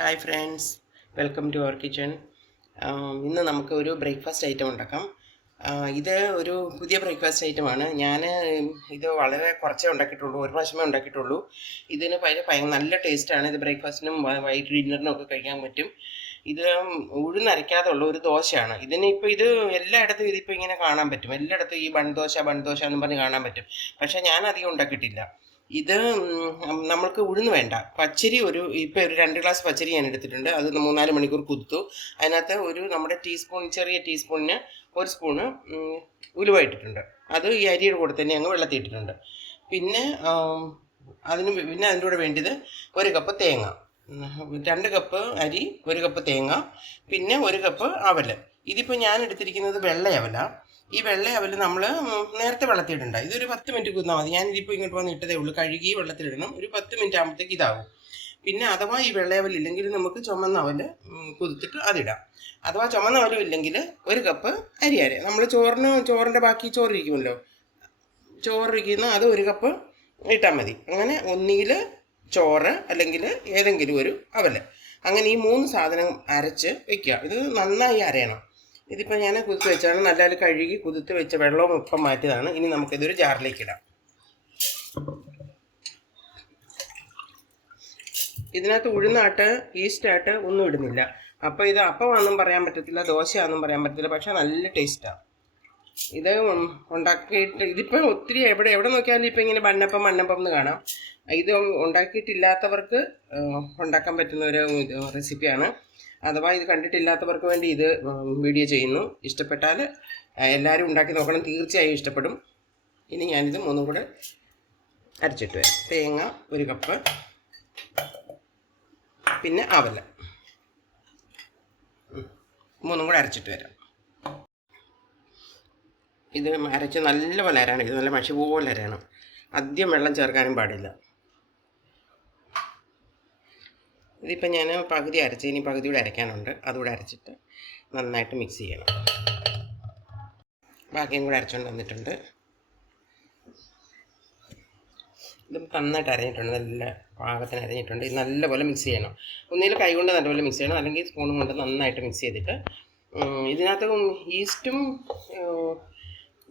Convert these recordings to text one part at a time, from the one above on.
Hi friends, welcome to our kitchen. ഇന്ന് നമുക്ക് ഒരു ബ്രേക്ക്ഫാസ്റ്റ് ഐറ്റം ഉണ്ടാക്കാം. ഇത് ഒരു പുതിയ ബ്രേക്ക്ഫാസ്റ്റ് ഐറ്റമാണ്. ഇത് വളരെ കുറച്ചേ ഉണ്ടാക്കിയിട്ടുള്ളൂ, ഒരു പ്രാവശ്യമേ ഉണ്ടാക്കിയിട്ടുള്ളൂ. ഇതിന് നല്ല ടേസ്റ്റാണ്. ഇത് ബ്രേക്ക്ഫാസ്റ്റിനും വൈകിട്ട് ഡിന്നറിനും ഒക്കെ കഴിക്കാൻ പറ്റും. ഇത് ഉഴുന്നരയ്ക്കാതെ ഉള്ള ഒരു ദോശയാണ്. ഇത് എല്ലായിടത്തും ഇതിപ്പോൾ ഇങ്ങനെ കാണാൻ പറ്റും. എല്ലായിടത്തും ഈ ബൺദോശ എന്നും പറഞ്ഞ് കാണാൻ പറ്റും. പക്ഷേ ഞാൻ അധികം ഉണ്ടാക്കിയിട്ടില്ല. ഇത് നമ്മൾക്ക് ഉഴുന്ന് വേണ്ട. പച്ചരി ഇപ്പോൾ ഒരു 2 ഗ്ലാസ് പച്ചരി ഞാൻ എടുത്തിട്ടുണ്ട്. അത് 3-4 മണിക്കൂർ കുതിർത്തു. അതിനകത്ത് നമ്മുടെ ചെറിയ ടീസ്പൂണിന് 1 സ്പൂണ് ഉലുവ ഇട്ടിട്ടുണ്ട്. അത് ഈ അരിയുടെ കൂടെ തന്നെ അങ്ങ് വെള്ളത്തിൽ ഇട്ടിട്ടുണ്ട്. പിന്നെ അതിൻ്റെ കൂടെ വേണ്ടത് 1 കപ്പ് തേങ്ങ, 2 കപ്പ് അരി, 1 കപ്പ് തേങ്ങ, പിന്നെ 1 കപ്പ് അവൽ. ഇതിപ്പോൾ ഞാൻ എടുത്തിരിക്കുന്നത് വെള്ള അവല. ഈ വെള്ള അവൽ നമ്മൾ നേരത്തെ വെള്ളത്തിലിടണ്ട. ഇതൊരു 10 മിനിറ്റ് കുന്നാൽ മതി. ഞാനിതിപ്പോൾ ഇങ്ങോട്ട് വന്ന് ഇട്ടതേ ഉള്ളൂ. കഴുകി വെള്ളത്തിലിടണം. ഒരു 10 മിനിറ്റ് ആകുമ്പോഴത്തേക്ക് ഇതാവും. പിന്നെ അഥവാ ഈ വെള്ളയവൽ ഇല്ലെങ്കിൽ നമുക്ക് ചുമന്ന അവൽ കുതിർത്തിട്ട് അതിടാം. അഥവാ ചുമന്ന അവലും ഇല്ലെങ്കിൽ 1 കപ്പ് അരി നമ്മൾ ചോറിൻ്റെ ബാക്കി ചോറിരിക്കുമല്ലോ, ചോറിരിക്കുന്ന അത് 1 കപ്പ് ഇട്ടാൽ മതി. അങ്ങനെ ഒന്നുകിൽ ചോറ് അല്ലെങ്കിൽ ഏതെങ്കിലും ഒരു അവൽ, അങ്ങനെ ഈ 3 സാധനം അരച്ച് വയ്ക്കുക. ഇത് നന്നായി അരയണം. ഇതിപ്പോൾ ഞാൻ കുതിർത്ത് വെച്ചാണ്. നല്ല കഴുകി കുതിർത്ത് വെച്ച വെള്ളവും ഉപ്പം മാറ്റിയതാണ്. ഇനി നമുക്കിതൊരു ജാറിലേക്ക് ഇടാം. ഇതിനകത്ത് ഉഴുന്നാട്ട്, ഈസ്റ്റാട്ട് ഒന്നും ഇടുന്നില്ല. അപ്പോൾ ഇത് അപ്പമാണെന്നും പറയാൻ പറ്റത്തില്ല, ദോശയാണെന്നും പറയാൻ പറ്റത്തില്ല. പക്ഷേ നല്ല ടേസ്റ്റാണ്. ഇത് ഉണ്ടാക്കിയിട്ട് ഇതിപ്പോൾ ഒത്തിരി എവിടെ നോക്കിയാലും ഇപ്പോൾ ഇങ്ങനെ മണ്ണപ്പം എന്ന് കാണാം. ഇത് ഉണ്ടാക്കിയിട്ടില്ലാത്തവർക്ക് ഉണ്ടാക്കാൻ പറ്റുന്ന ഒരു റെസിപ്പിയാണ്. അഥവാ ഇത് കണ്ടിട്ടില്ലാത്തവർക്ക് വേണ്ടി ഇത് വീഡിയോ ചെയ്യുന്നു. ഇഷ്ടപ്പെട്ടാൽ എല്ലാവരും ഉണ്ടാക്കി നോക്കണം, തീർച്ചയായും ഇഷ്ടപ്പെടും. ഇനി ഞാനിത് 3 കൂടെ അരച്ചിട്ട് വരാം. തേങ്ങ 1 കപ്പ്, പിന്നെ അവൽ 3 കൂടെ അരച്ചിട്ട് വരാം. ഇത് അരച്ച് നല്ലപോലെ അരയണം. ഇത് നല്ല മഷി പോലെ അരയണം. അധികം വെള്ളം ചേർക്കാനും പാടില്ല. ഇതിപ്പോൾ ഞാൻ പകുതി അരച്ച്, ഇനി പകുതി കൂടെ അരയ്ക്കാനുണ്ട്. അതുകൂടെ അരച്ചിട്ട് നന്നായിട്ട് മിക്സ് ചെയ്യണം. ബാക്കിയും കൂടെ അരച്ചുകൊണ്ട് വന്നിട്ടുണ്ട്. ഇത് നന്നായിട്ട് അരഞ്ഞിട്ടുണ്ട്, നല്ല പാകത്തിന് അരഞ്ഞിട്ടുണ്ട്. ഇത് നല്ലപോലെ മിക്സ് ചെയ്യണം. ഒന്നുകിൽ കൈ കൊണ്ട് നല്ലപോലെ മിക്സ് ചെയ്യണം, അല്ലെങ്കിൽ സ്പൂണും കൊണ്ട് നന്നായിട്ട് മിക്സ് ചെയ്തിട്ട് ഇതിനകത്ത് ഈസ്റ്റും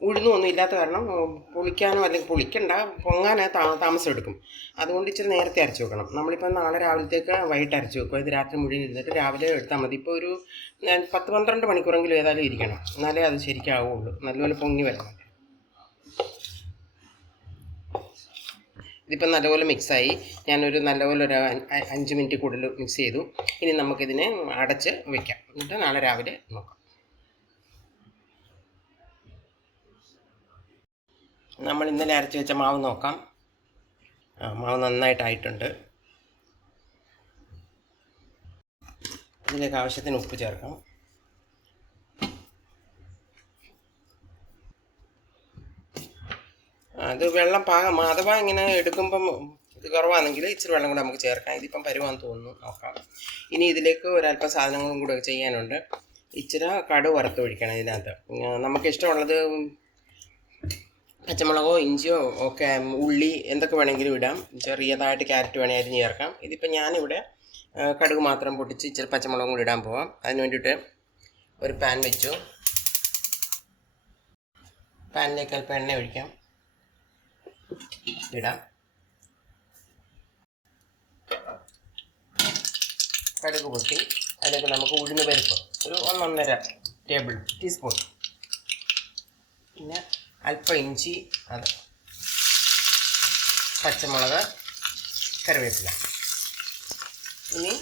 ഉഴുന്നും ഒന്നും ഇല്ലാത്ത കാരണം പൊളിക്കാനോ അല്ലെങ്കിൽ പൊളിക്കണ്ട, പൊങ്ങാനോ താമസം എടുക്കും. അതുകൊണ്ട് ഇച്ചിരി നേരത്തെ അരച്ച് വെക്കണം. നമ്മളിപ്പോൾ നാളെ രാവിലത്തേക്ക് വൈകിട്ട് അരച്ച് വെക്കുക. ഇത് രാത്രി മുഴുവൻ ഇരുന്നിട്ട് രാവിലെ എടുത്താൽ മതി. ഇപ്പോൾ ഒരു 10-12 മണിക്കൂറെങ്കിലും ഏതായാലും ഇരിക്കണം, എന്നാലേ അത് ശരിക്കാവുള്ളൂ. നല്ലപോലെ പൊങ്ങി വരണം. ഇതിപ്പോൾ നല്ലപോലെ മിക്സായി. ഞാനൊരു നല്ലപോലെ ഒരു 5 മിനിറ്റ് കൂടുതൽ മിക്സ് ചെയ്തു. ഇനി നമുക്കിതിനെ അടച്ച് വയ്ക്കാം. എന്നിട്ട് നാളെ രാവിലെ നോക്കാം. നമ്മൾ ഇന്നലെ അരച്ച് വെച്ച മാവ് നോക്കാം. മാവ് നന്നായിട്ടായിട്ടുണ്ട്. ഇതിലേക്ക് ആവശ്യത്തിന് ഉപ്പ് ചേർക്കാം. അത് വെള്ളം അഥവാ ഇങ്ങനെ എടുക്കുമ്പം ഇത് കുറവാണെങ്കിൽ ഇച്ചിരി വെള്ളം കൂടെ നമുക്ക് ചേർക്കാം. ഇതിപ്പം പരുവാന്ന് തോന്നുന്നു, നോക്കാം. ഇനി ഇതിലേക്ക് ഒരല്പം സാധനങ്ങളും കൂടെ ചെയ്യാനുണ്ട്. ഇച്ചിരി കടുക് വറുത്ത് ഒഴിക്കണം ഇതിനകത്ത്. നമുക്കിഷ്ടമുള്ളത് പച്ചമുളകോ ഇഞ്ചിയോ ഒക്കെ, ഉള്ളി എന്തൊക്കെ വേണമെങ്കിലും ഇടാം. ചെറിയതായിട്ട് ക്യാരറ്റ് വേണമെങ്കിൽ അരിഞ്ഞ് ചേർക്കാം. ഇതിപ്പോൾ ഞാനിവിടെ കടുക് മാത്രം പൊട്ടിച്ച് ഇച്ചിരി പച്ചമുളകും കൂടി ഇടാൻ പോവാം. അതിന് വേണ്ടിയിട്ട് ഒരു പാൻ വെച്ചു. പാനിലേക്ക് അല്പം എണ്ണ ഒഴിക്കാം, ഇടാം. കടുക് പൊട്ടി അതിലേക്ക് നമുക്ക് ഉഴുന്ന് പരിപ്പ് ഒരു 1.5 ടീസ്പൂൺ, പിന്നെ അല്പം ഇഞ്ചി, അത് പച്ചമുളക്, കറിവേപ്പില. ഇനി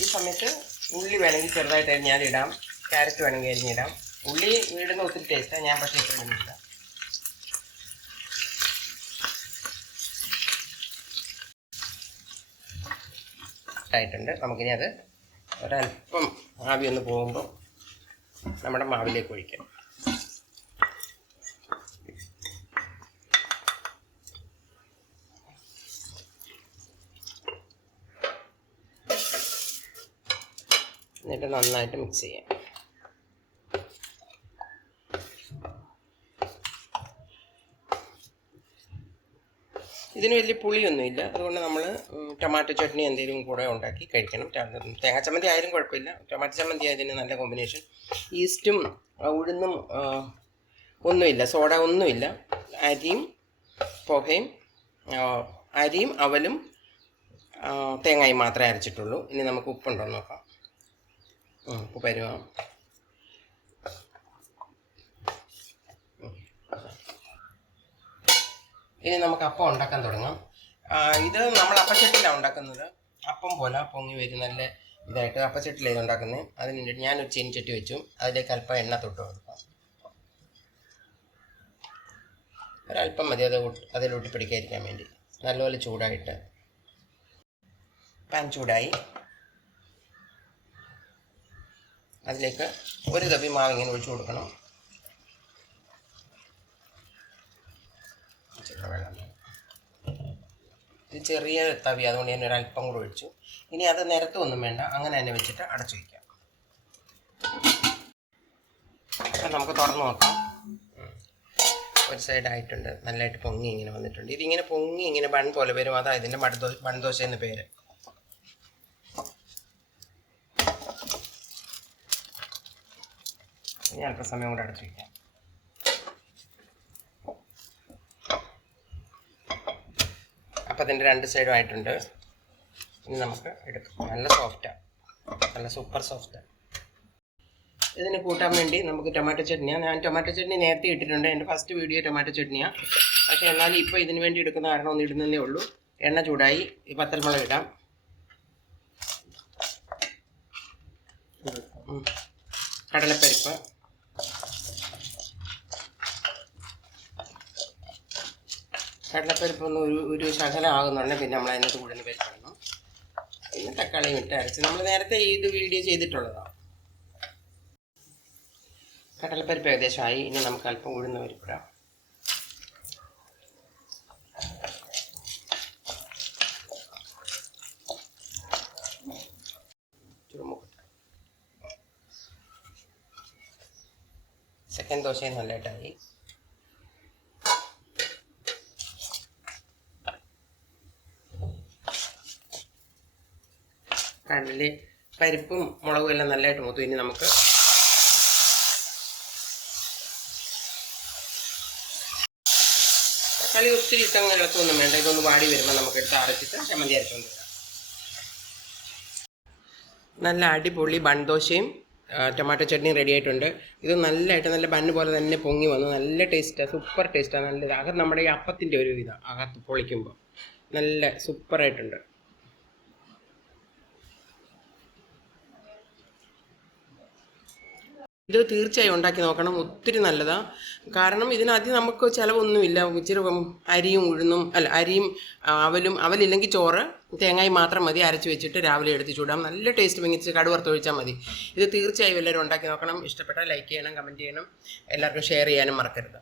ഈ സമയത്ത് ഉള്ളി വേണമെങ്കിൽ ചെറുതായിട്ട് അരിഞ്ഞാലിടാം, ക്യാരറ്റ് വേണമെങ്കിൽ അരിഞ്ഞിടാം. ഉള്ളി ഇടുന്ന ഒത്തിരി ടേസ്റ്റാണ്, ഞാൻ പക്ഷേ ഇപ്പോൾ ഇടുന്നില്ല. ആയിട്ടുണ്ട്. നമുക്കിനി അത് ഒരല്പം ആവി ഒന്ന് പോകുമ്പോൾ നമ്മുടെ മാവിലേക്ക് ഒഴിക്കാം. എന്നിട്ട് നന്നായിട്ട് മിക്സ് ചെയ്യാം. ഇതിന് വലിയ പുളിയൊന്നുമില്ല. അതുകൊണ്ട് നമ്മൾ ടൊമാറ്റോ ചട്നി എന്തെങ്കിലും കൂടെ ഉണ്ടാക്കി കഴിക്കണം. തേങ്ങാ ചമ്മന്തി ആയാലും കുഴപ്പമില്ല, ടൊമാറ്റോ ചമ്മന്തി ആയതിന് നല്ല കോമ്പിനേഷൻ. ഈസ്റ്റും ഉഴുന്നും ഒന്നുമില്ല, സോഡ ഒന്നുമില്ല. അരിയും പോഹയും അരിയും അവലും തേങ്ങയും മാത്രമേ അരച്ചിട്ടുള്ളൂ. ഇനി നമുക്ക് ഉപ്പുണ്ടോ എന്ന് നോക്കാം. ഉപ്പ് പരുവാം. ഇനി നമുക്ക് അപ്പം ഉണ്ടാക്കാൻ തുടങ്ങാം. ഇത് നമ്മൾ അപ്പച്ചട്ടിയിലാണ് ഉണ്ടാക്കുന്നത്. അപ്പം പോലെ പൊങ്ങി വരും നല്ല ഇതായിട്ട്. അപ്പച്ചട്ടിയിലാണ് ഇത് ഉണ്ടാക്കുന്നത്. അതിന് വേണ്ടിയിട്ട് ഞാനൊരു ചീനിച്ചട്ടി വെച്ചു. അതിലേക്ക് അല്പം എണ്ണ തൊട്ട് കൊടുക്കാം. ഒരല്പം മതി, അതിലൊട്ടി പിടിക്കാതിരിക്കാൻ വേണ്ടി. നല്ലപോലെ ചൂടായിട്ട് പാൻ ചൂടായി. അതിലേക്ക് ഒരു തവി മാവ് ഇങ്ങനെ ഒഴിച്ചു കൊടുക്കണം. ഇത് ചെറിയ തവി, അതുകൊണ്ട് ഞാൻ ഒരല്പം കൂടെ ഒഴിച്ചു. ഇനി അത് നിരത്തൊന്നും വേണ്ട, അങ്ങനെ തന്നെ വെച്ചിട്ട് അടച്ചു വയ്ക്കാം. അപ്പം നമുക്ക് തുറന്ന് നോക്കാം. ഒരു സൈഡായിട്ടുണ്ട്, നല്ലതായിട്ട് പൊങ്ങി ഇങ്ങനെ വന്നിട്ടുണ്ട്. ഇതിങ്ങനെ പൊങ്ങി ഇങ്ങനെ ബൺ പോലെ വരും. അതാ ഇതിൻ്റെ ബൺദോശ എന്ന പേര്. ഇനി അല്പസമയം കൂടെ അടച്ചു വയ്ക്കാം. അപ്പം അതിൻ്റെ രണ്ട് സൈഡും ആയിട്ടുണ്ട്. ഇനി നമുക്ക് എടുക്കാം. നല്ല സോഫ്റ്റാണ്, നല്ല സൂപ്പർ സോഫ്റ്റാണ്. ഇതിന് കൂട്ടാൻ വേണ്ടി നമുക്ക് ടൊമാറ്റോ ചട്നിയാണ്. ഞാൻ ടൊമാറ്റോ ചട്നി നേരത്തെ ഇട്ടിട്ടുണ്ട്. എൻ്റെ ഫസ്റ്റ് വീഡിയോ ടൊമാറ്റോ ചട്നിയാണ്. പക്ഷേ എന്നാലും ഇപ്പോൾ ഇതിന് വേണ്ടി എടുക്കുന്ന കാരണം ഒന്ന് ഇടുന്നതേ ഉള്ളൂ. എണ്ണ ചൂടായി. ഈ പത്തൽമുളക് ഇടാം. കടലപ്പരിപ്പ്, കടലപ്പരിപ്പ് ഒന്ന് ഒരു ശകലം ആകുന്നുണ്ടെങ്കിൽ പിന്നെ നമ്മൾ അതിനകത്ത് കൂടുതൽ പരിപ്പിടണം. പിന്നെ തക്കാളിയും ഇട്ട് അരച്ച് നമ്മൾ നേരത്തെ ഇത് വീഡിയോ ചെയ്തിട്ടുള്ളതാണ്. കടലപ്പരിപ്പ് ഏകദേശമായി. ഇനി നമുക്ക് അല്പം ഉഴുന്ന് പരിപ്പിടാം. സെക്കൻഡ് ദോശയും നല്ലതായിട്ടായി. കടലിൽ പരിപ്പും മുളകും എല്ലാം നല്ലതായിട്ട് മൂത്തു. ഇനി നമുക്ക് തക്കാളി ഒത്തിരി ഇട്ടങ്ങ് ഇളക്കൊന്നും വേണ്ട. ഇതൊന്ന് വാടി വരുമ്പോൾ നമുക്ക് എടുത്ത് അരച്ചിട്ട് ചമ്മന്തി അരച്ചുകൊണ്ട് വരാം. നല്ല അടിപൊളി ബൺദോശയും ടൊമാറ്റോ ചട്നിയും റെഡി ആയിട്ടുണ്ട്. ഇത് നല്ലതായിട്ട് നല്ല ബണ്ണ് പോലെ തന്നെ പൊങ്ങി വന്നു. നല്ല ടേസ്റ്റാണ്, സൂപ്പർ ടേസ്റ്റാണ്. നല്ലത് അകത്ത് നമ്മുടെ ഈ അപ്പത്തിൻ്റെ ഒരു ഇതാണ്. അകത്ത് പൊളിക്കുമ്പോൾ നല്ല സൂപ്പറായിട്ടുണ്ട്. ഇത് തീർച്ചയായും ഉണ്ടാക്കി നോക്കണം, ഒത്തിരി നല്ലതാണ്. കാരണം ഇതിനധികം നമുക്ക് ചിലവൊന്നുമില്ല. ഇച്ചിരി അരിയും ഉഴുന്നും അരിയും അവലില്ലെങ്കിൽ ചോറ്, തേങ്ങയും മാത്രം മതി. അരച്ച് വെച്ചിട്ട് രാവിലെ എടുത്ത് ചൂടാം. നല്ല ടേസ്റ്റ്. മികച്ച കടുവറുത്ത് ഒഴിച്ചാൽ മതി. ഇത് തീർച്ചയായും എല്ലാവരും ഉണ്ടാക്കി നോക്കണം. ഇഷ്ടപ്പെട്ടാൽ ലൈക്ക് ചെയ്യണം, കമൻറ്റ് ചെയ്യണം, എല്ലാവർക്കും ഷെയർ ചെയ്യാനും മറക്കരുത്.